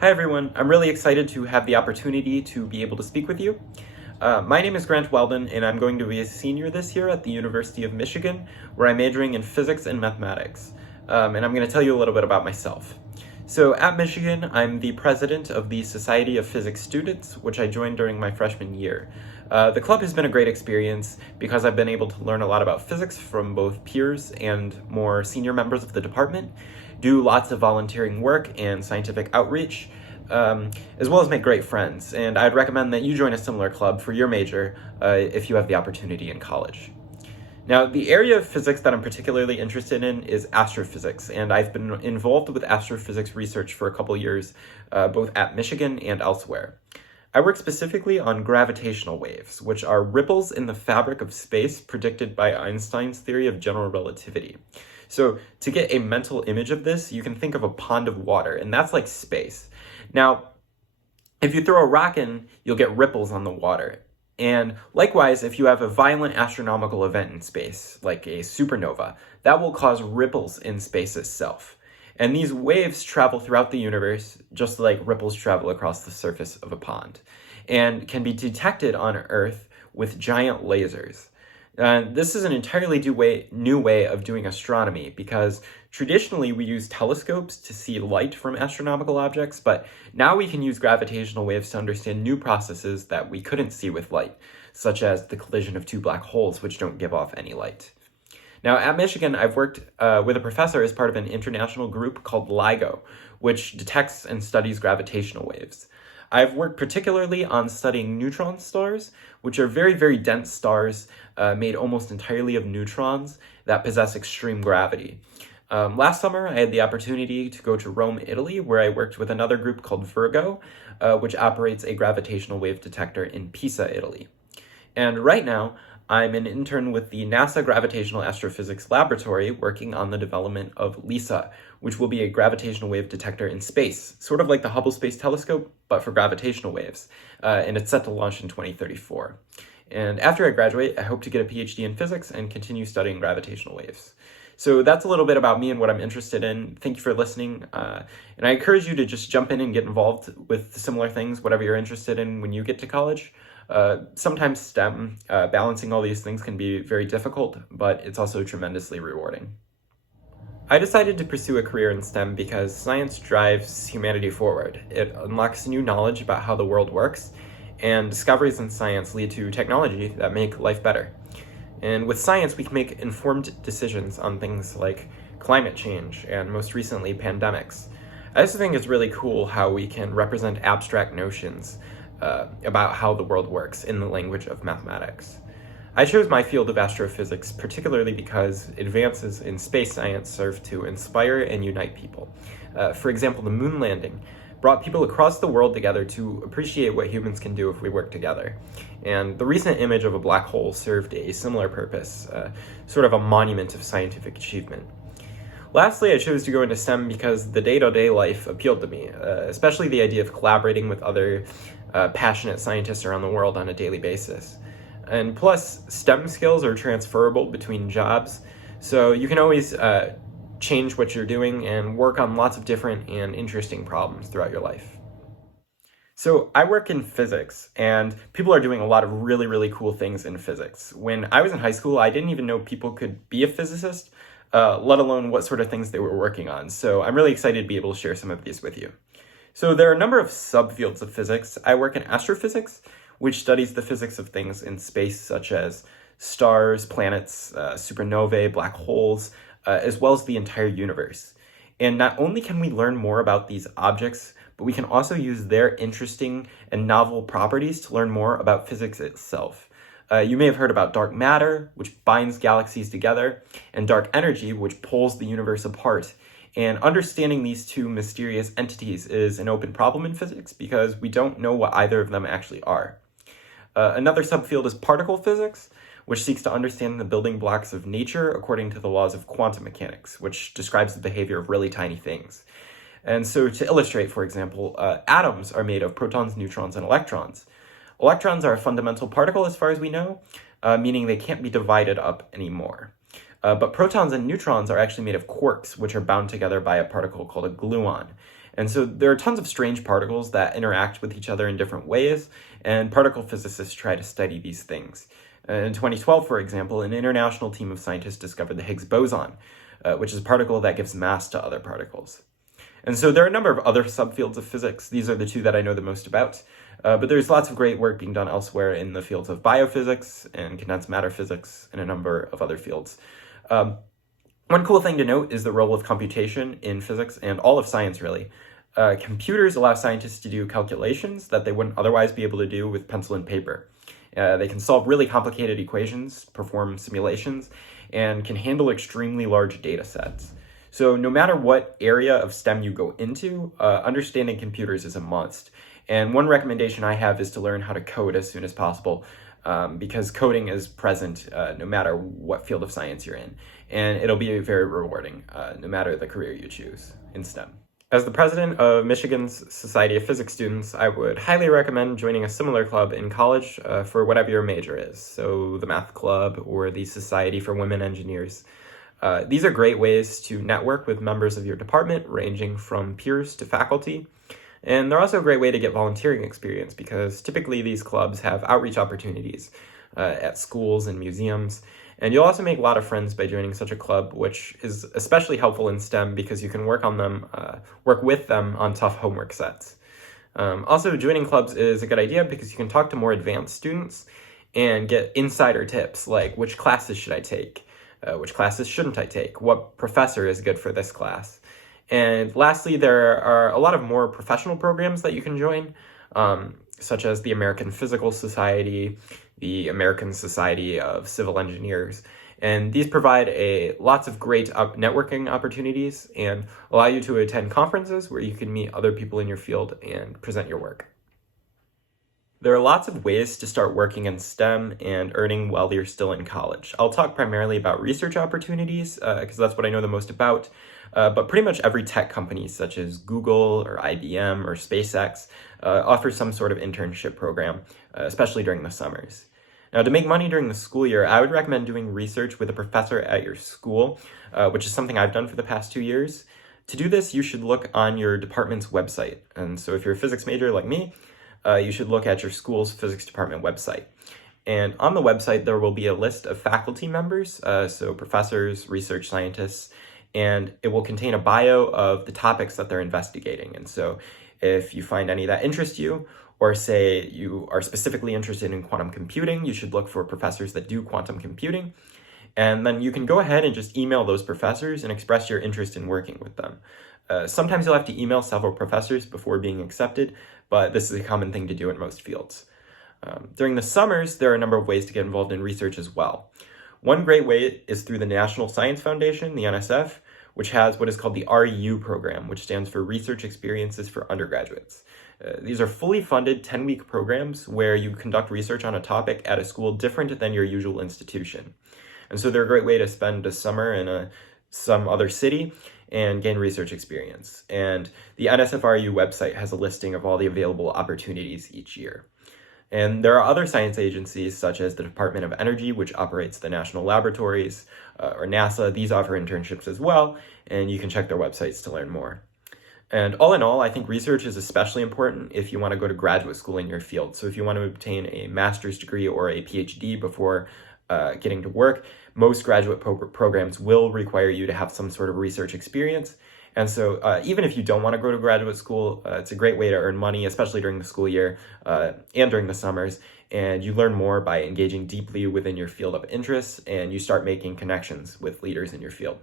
Hi everyone, I'm really excited to have the opportunity to be able to speak with you. My name is Grant Weldon, and I'm going to be a senior this year at the University of Michigan, where I'm majoring in physics and mathematics. And I'm going to tell you a little bit about myself. So at Michigan, I'm the president of the Society of Physics Students, which I joined during my freshman year. The club has been a great experience because I've been able to learn a lot about physics from both peers and more senior members of the department, do lots of volunteering work and scientific outreach, as well as make great friends. And I'd recommend that you join a similar club for your major if you have the opportunity in college. Now, the area of physics that I'm particularly interested in is astrophysics, and I've been involved with astrophysics research for a couple years, both at Michigan and elsewhere. I work specifically on gravitational waves, which are ripples in the fabric of space predicted by Einstein's theory of general relativity. So to get a mental image of this, you can think of a pond of water, and that's like space. Now, if you throw a rock in, you'll get ripples on the water. And likewise, if you have a violent astronomical event in space, like a supernova, that will cause ripples in space itself. And these waves travel throughout the universe, just like ripples travel across the surface of a pond, and can be detected on Earth with giant lasers. This is an entirely new way of doing astronomy because traditionally we use telescopes to see light from astronomical objects, but now we can use gravitational waves to understand new processes that we couldn't see with light, such as the collision of two black holes, which don't give off any light. Now, at Michigan, I've worked with a professor as part of an international group called LIGO, which detects and studies gravitational waves. I've worked particularly on studying neutron stars, which are very, very dense stars made almost entirely of neutrons that possess extreme gravity. Last summer, I had the opportunity to go to Rome, Italy, where I worked with another group called Virgo, which operates a gravitational wave detector in Pisa, Italy. And right now, I'm an intern with the NASA Gravitational Astrophysics Laboratory working on the development of LISA, which will be a gravitational wave detector in space, sort of like the Hubble Space Telescope, but for gravitational waves. And it's set to launch in 2034. And after I graduate, I hope to get a PhD in physics and continue studying gravitational waves. So that's a little bit about me and what I'm interested in. Thank you for listening. And I encourage you to just jump in and get involved with similar things, whatever you're interested in when you get to college. Sometimes STEM, balancing all these things can be very difficult, but it's also tremendously rewarding. I decided to pursue a career in STEM because science drives humanity forward. It unlocks new knowledge about how the world works, and discoveries in science lead to technology that make life better. And with science, we can make informed decisions on things like climate change and, most recently, pandemics. I also think it's really cool how we can represent abstract notions about how the world works in the language of mathematics. I chose my field of astrophysics particularly because advances in space science serve to inspire and unite people. For example, the moon landing brought people across the world together to appreciate what humans can do if we work together. And the recent image of a black hole served a similar purpose, sort of a monument of scientific achievement. Lastly, I chose to go into STEM because the day-to-day life appealed to me, especially the idea of collaborating with other passionate scientists around the world on a daily basis. And plus, STEM skills are transferable between jobs, so you can always change what you're doing and work on lots of different and interesting problems throughout your life. So I work in physics, and people are doing a lot of really, really cool things in physics. When I was in high school, I didn't even know people could be a physicist, let alone what sort of things they were working on. So I'm really excited to be able to share some of these with you. So there are a number of subfields of physics. I work in astrophysics, which studies the physics of things in space, such as stars, planets, supernovae, black holes, as well as the entire universe. And not only can we learn more about these objects, but we can also use their interesting and novel properties to learn more about physics itself. You may have heard about dark matter, which binds galaxies together, and dark energy, which pulls the universe apart. And understanding these two mysterious entities is an open problem in physics because we don't know what either of them actually are. Another subfield is particle physics, which seeks to understand the building blocks of nature according to the laws of quantum mechanics, which describes the behavior of really tiny things. And so to illustrate, for example, atoms are made of protons, neutrons, and electrons. Electrons are a fundamental particle as far as we know, meaning they can't be divided up anymore. But protons and neutrons are actually made of quarks, which are bound together by a particle called a gluon. And so there are tons of strange particles that interact with each other in different ways, and particle physicists try to study these things. In 2012, for example, an international team of scientists discovered the Higgs boson, which is a particle that gives mass to other particles. And so there are a number of other subfields of physics. These are the two that I know the most about. But there's lots of great work being done elsewhere in the fields of biophysics and condensed matter physics and a number of other fields. One cool thing to note is the role of computation in physics and all of science, really. Computers allow scientists to do calculations that they wouldn't otherwise be able to do with pencil and paper. They can solve really complicated equations, perform simulations, and can handle extremely large data sets. So no matter what area of STEM you go into, understanding computers is a must. And one recommendation I have is to learn how to code as soon as possible, because coding is present no matter what field of science you're in. And it'll be very rewarding, no matter the career you choose in STEM. As the president of Michigan's Society of Physics Students, I would highly recommend joining a similar club in college for whatever your major is. So the Math Club or the Society for Women Engineers. These are great ways to network with members of your department, ranging from peers to faculty. And they're also a great way to get volunteering experience because typically these clubs have outreach opportunities at schools and museums. And you'll also make a lot of friends by joining such a club, which is especially helpful in STEM because you can work with them on tough homework sets. Also, joining clubs is a good idea because you can talk to more advanced students and get insider tips like which classes should I take, which classes shouldn't I take, what professor is good for this class. And lastly, there are a lot of more professional programs that you can join, such as the American Physical Society, the American Society of Civil Engineers. And these provide lots of great networking opportunities and allow you to attend conferences where you can meet other people in your field and present your work. There are lots of ways to start working in STEM and earning while you're still in college. I'll talk primarily about research opportunities because that's what I know the most about. But pretty much every tech company, such as Google or IBM or SpaceX, offers some sort of internship program, especially during the summers. Now, to make money during the school year, I would recommend doing research with a professor at your school, which is something I've done for the past 2 years. To do this, you should look on your department's website. And so if you're a physics major like me, you should look at your school's physics department website. And on the website, there will be a list of faculty members, so professors, research scientists, and it will contain a bio of the topics that they're investigating. And so if you find any that interest you, or say you are specifically interested in quantum computing, you should look for professors that do quantum computing. And then you can go ahead and just email those professors and express your interest in working with them. Sometimes you'll have to email several professors before being accepted, but this is a common thing to do in most fields. During the summers, there are a number of ways to get involved in research as well. One great way is through the National Science Foundation, the NSF, which has what is called the REU program, which stands for Research Experiences for Undergraduates. These are fully funded 10-week programs where you conduct research on a topic at a school different than your usual institution. And so they're a great way to spend a summer in some other city and gain research experience. And the NSF REU website has a listing of all the available opportunities each year. And there are other science agencies such as the Department of Energy, which operates the national laboratories, or NASA. These offer internships as well, and you can check their websites to learn more. And all in all, I think research is especially important if you want to go to graduate school in your field. So if you want to obtain a master's degree or a PhD before getting to work, most graduate programs will require you to have some sort of research experience. And so even if you don't want to go to graduate school, it's a great way to earn money, especially during the school year and during the summers. And you learn more by engaging deeply within your field of interest, and you start making connections with leaders in your field.